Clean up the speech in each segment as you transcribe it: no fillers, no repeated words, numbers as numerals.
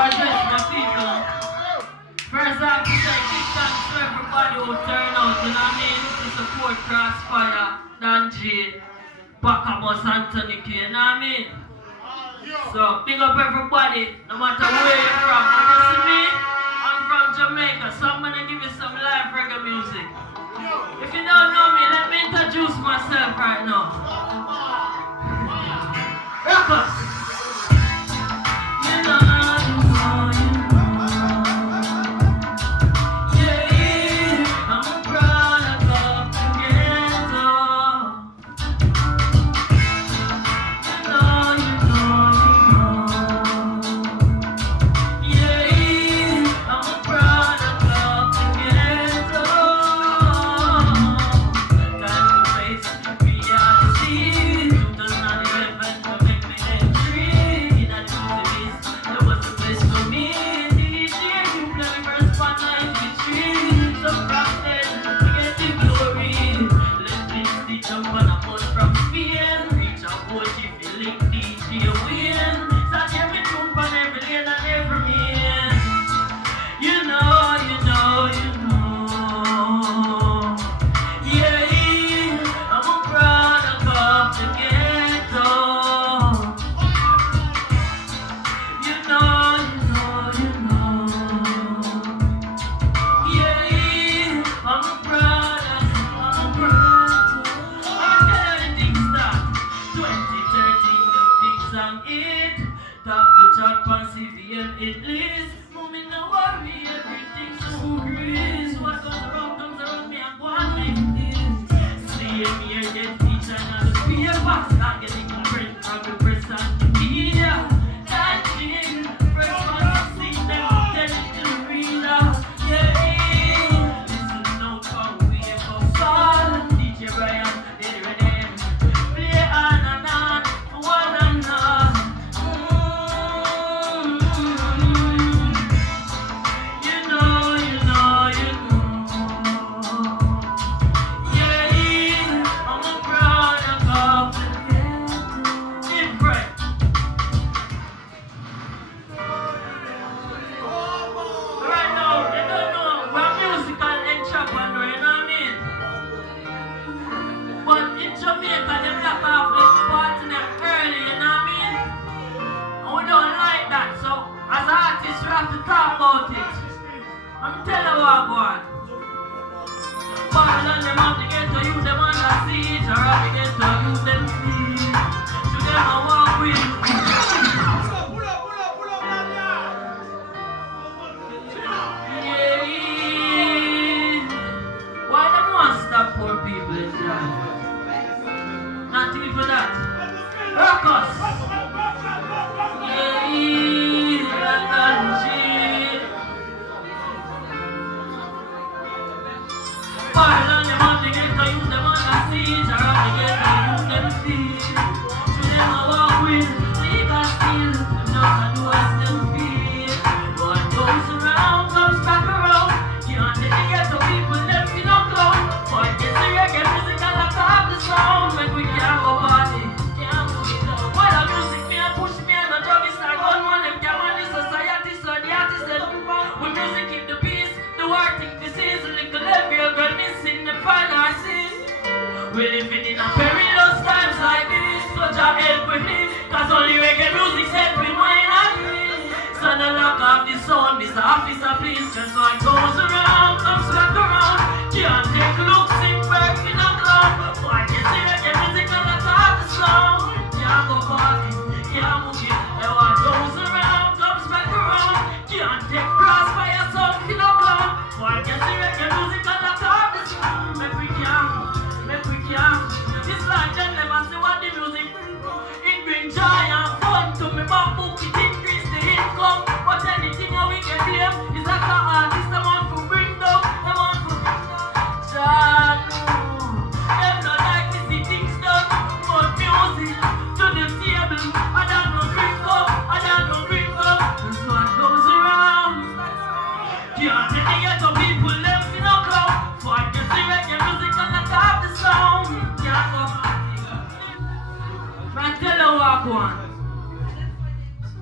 address my people. First I have to say big thanks to everybody who turned out, you know what I mean? To support Crossfire, Dan J, Pacamos, Anthony K, you know what I mean? So big up everybody, no matter where you're from. And you see me, I'm from Jamaica, so I'm gonna give you some live reggae music. If you don't know me, let me introduce myself right now. Records.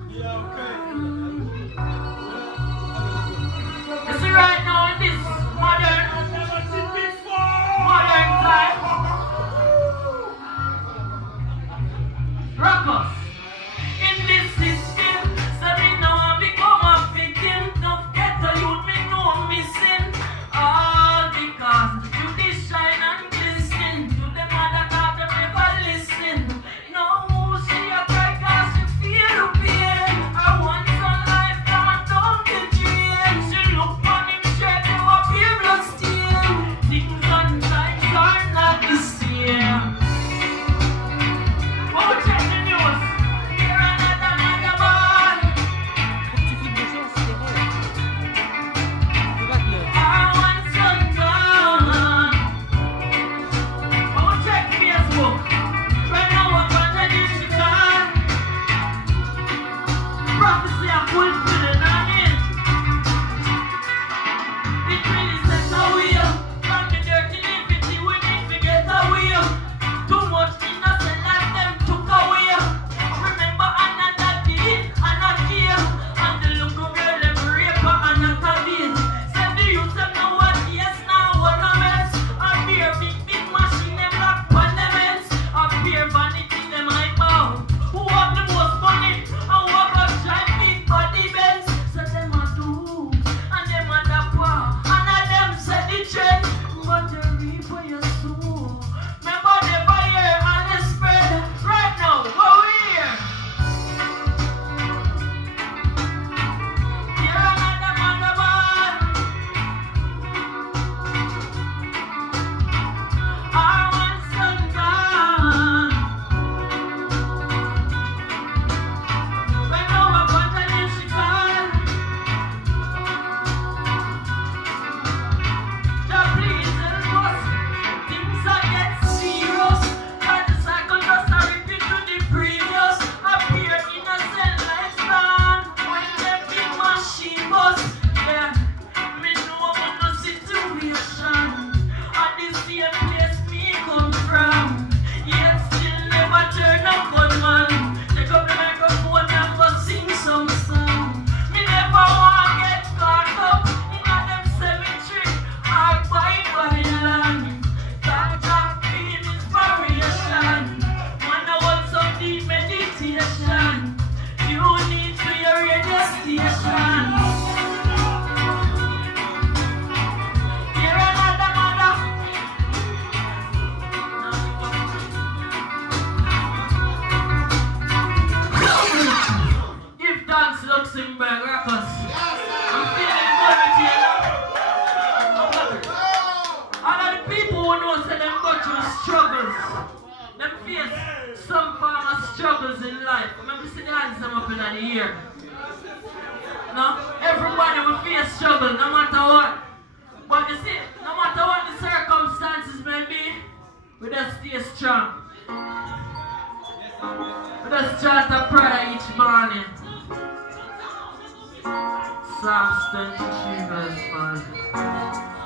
Yeah, okay.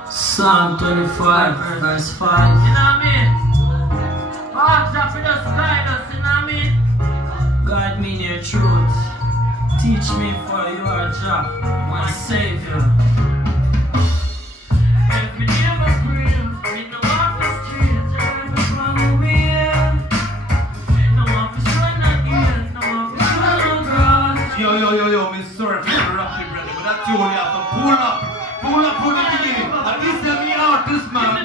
Psalm 25, verse 5. You know what I mean? God, just guide us, you know what I mean? Guide me in your truth. Teach me for you are Jah, my Savior. Every day I pray, in the office street, every from the wheel. No office run again, no office run across. Yo, Miss Sorry for interrupting, brother, but that's you only have to pull up from the beginning. And this is the artist, man.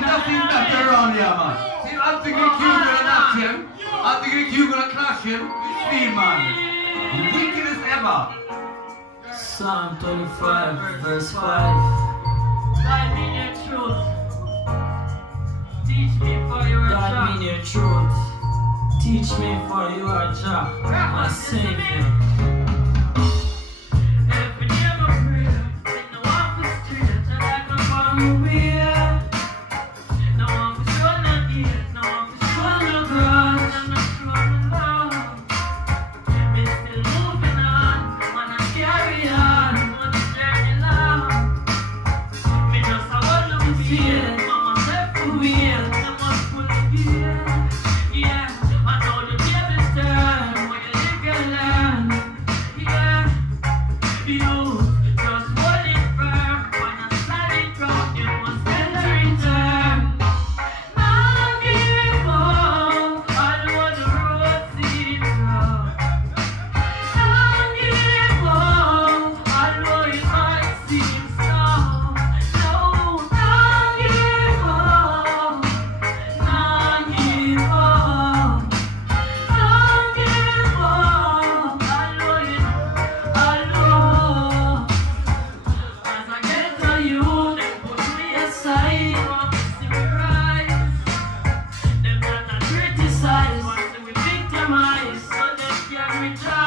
Nothing better around here, man. See, I'm thinking you're gonna knock him. I'm thinking you're gonna clash him. Speed, man. Wicked as ever. Psalm 25, verse 5. Guide me in your truth. Teach me for you are Jah. Guide me in your truth. Teach me for you are Jah, my Savior. Every day I pray, in the office street, and I come from the wheel. No office run again, no office run across, and I'm running down. Me still moving on, wanna carry on, wanna journey long. Me just a want to feel, mama said for real, I must pull the gear. Yeah, I know the baby's turn, when you live your land. Yeah, you just hold it firm, when I slide it round, you must get a return. Now give up, I don't want the road seems rough. Now give up, I know it might seem soft. No, now give up, now give up. Now give up, I know it, I know. As I get to you, they push me aside, want to see me rise. Them not a criticize, want to be victimized, so they can retry.